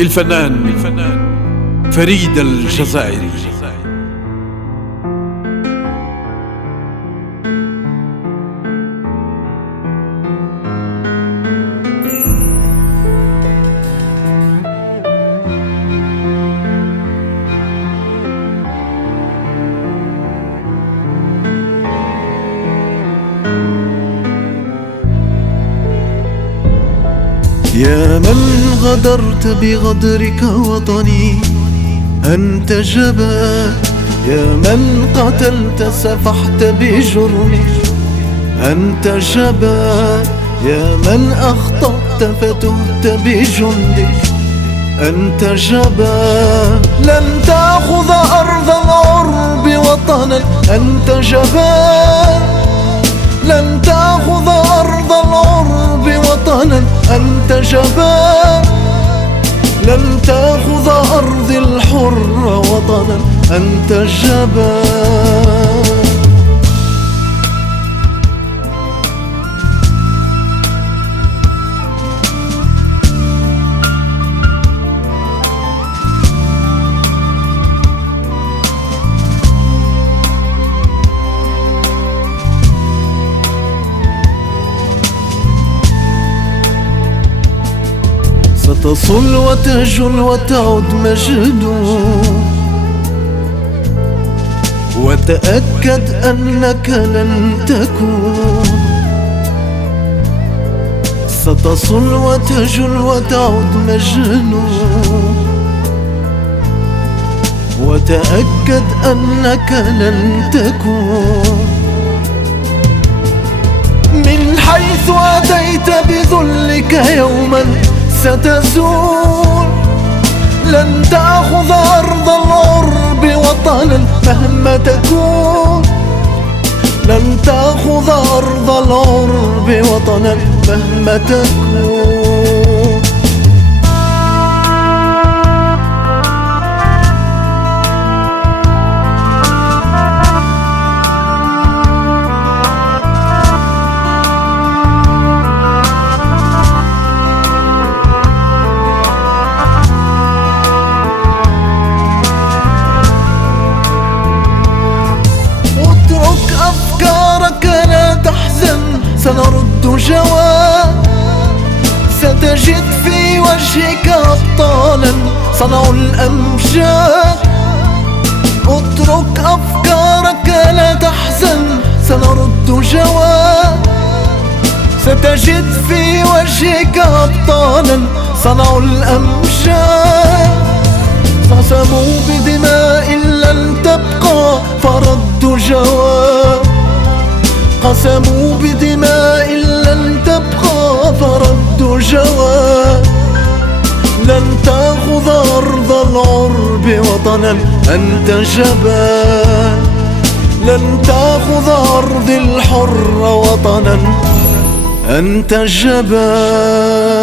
الفنان فريد الجزائري. يا من غدرت بغدرك وطني أنت جبان، يا من قتلت سفحت بجرمك أنت جبان، يا من أخطأت فتهت بجندك أنت جبان. لن تأخذ أرض العرب وطنا أنت جبان، لن تأخذ أرض العرب وطنا أنت جبان، لن تأخذ أرض الحر وطنا أنت جبان. ستصل وتجل وتعد مجدود، وتأكد أنك لن تكون. ستصل وتجل وتعد مجنون، وتأكد أنك لن تكون. من حيث أتيت بذلك يوما ستزول، لن تأخذ أرض العرب وطنا مهما تكون، لن تأخذ أرض العرب وطنا مهما تكون. أفكارك لا تحزن سنرد جواب، ستجد في وجهك أبطالا صنعوا الأمجاد. اترك أفكارك لا تحزن سنرد جواب، ستجد في وجهك أبطالا صنعوا الأمجاد. قسموا بدماء لن تبقى فردوا جواب، قسموا بدماء لن تبقى فردوا جواب. لن تأخذ أرض العرب وطنا أنت جبان، لن تأخذ أرض الحر وطنا أنت جبان.